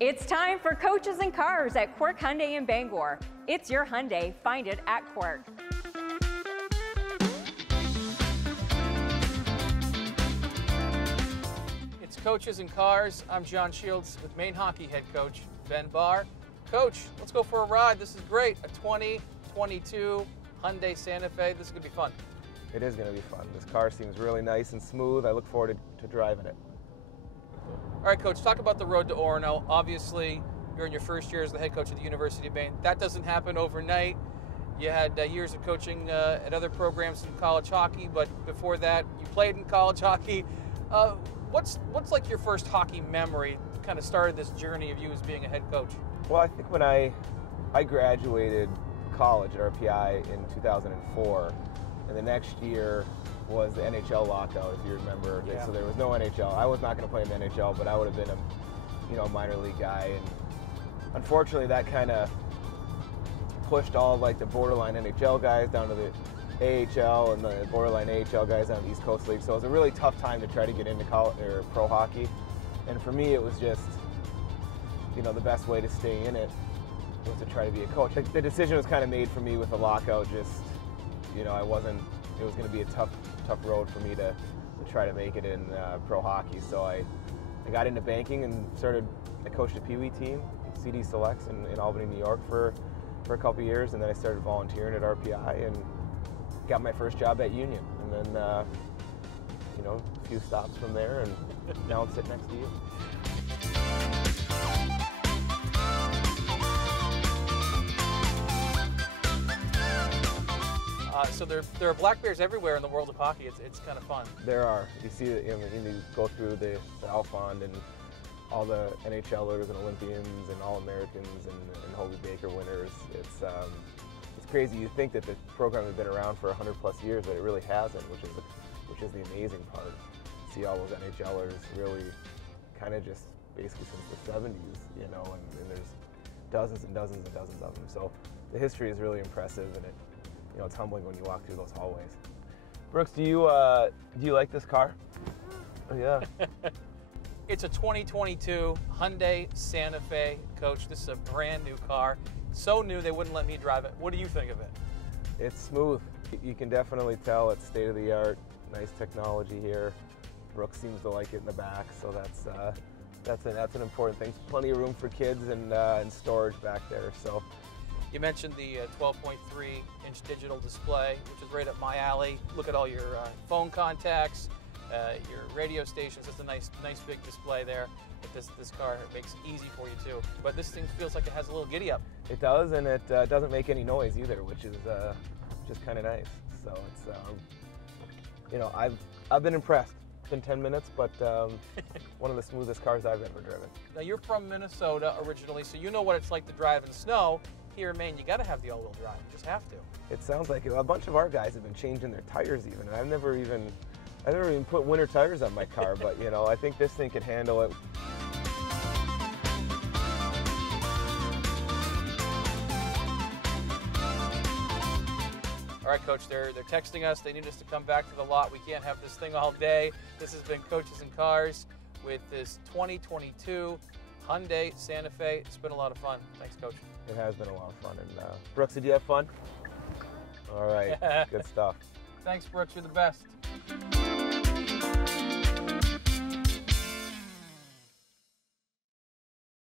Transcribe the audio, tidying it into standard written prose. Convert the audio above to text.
It's time for Coaches and Cars at Quirk Hyundai in Bangor. It's your Hyundai. Find it at Quirk. It's Coaches and Cars. I'm John Shields with Maine hockey head coach Ben Barr. Coach, let's go for a ride. This is great. A 2022 Hyundai Santa Fe. This is going to be fun. It is going to be fun. This car seems really nice and smooth. I look forward to driving it. All right, Coach, talk about the road to Orono. Obviously, you're in your first year as the head coach at the University of Maine. That doesn't happen overnight. You had years of coaching at other programs in college hockey, but before that, you played in college hockey. What's like your first hockey memory? Kind of started this journey of you as being a head coach. Well, I think when I graduated college at RPI in 2004, and the next year was the NHL lockout, if you remember. Yeah. So there was no NHL. I was not going to play in the NHL, but I would have been a minor league guy. And unfortunately, that kind of pushed all like the borderline NHL guys down to the AHL and the borderline AHL guys down to the East Coast League. So it was a really tough time to try to get into college or pro hockey. And for me, it was just, the best way to stay in it was to try to be a coach. The decision was kind of made for me with the lockout. Just, it was going to be a tough road for me to try to make it in pro hockey. So I got into banking and I coached a Pee Wee team, CD Selects in Albany, New York for a couple years, and then I started volunteering at RPI and got my first job at Union. And then, a few stops from there, and now I'm sitting next to you. So there are black bears everywhere in the world of hockey. It's kind of fun. There are. You see, you go through the Alfond and all the NHLers and Olympians and All-Americans and Hobie Baker winners. It's crazy. You think that the program has been around for 100+ years, but it really hasn't, which is the amazing part. See all those NHLers really kind of just basically since the 70s, and there's dozens and dozens and dozens of them. So the history is really impressive, and it's humbling when you walk through those hallways. Brooks, do you like this car? Oh, yeah. It's a 2022 Hyundai Santa Fe, Coach. This is a brand new car. So new they wouldn't let me drive it. What do you think of it? It's smooth. You can definitely tell it's state of the art. Nice technology here. Brooks seems to like it in the back, so that's an important thing. Plenty of room for kids and storage back there. So. You mentioned the 12.3-inch digital display, which is right up my alley. Look at all your phone contacts, your radio stations. It's a nice big display there. But this car makes it easy for you too. But this thing feels like it has a little giddy up. It does, and it doesn't make any noise either, which is just kind of nice. So it's I've been impressed. It's been 10 minutes, but one of the smoothest cars I've ever driven. Now you're from Minnesota originally, so you know what it's like to drive in snow. Here in Maine, you got to have the all-wheel drive. You just have to. It sounds like it. A bunch of our guys have been changing their tires even, and I've never even put winter tires on my car, but I think this thing could handle it. All right, Coach, they're texting us. They need us to come back to the lot. We can't have this thing all day. This has been Coaches and Cars with this 2022 Hyundai Santa Fe. It's been a lot of fun. Thanks, Coach. It has been a lot of fun. And Brooks, did you have fun? All right, good stuff. Thanks, Brooks. You're the best.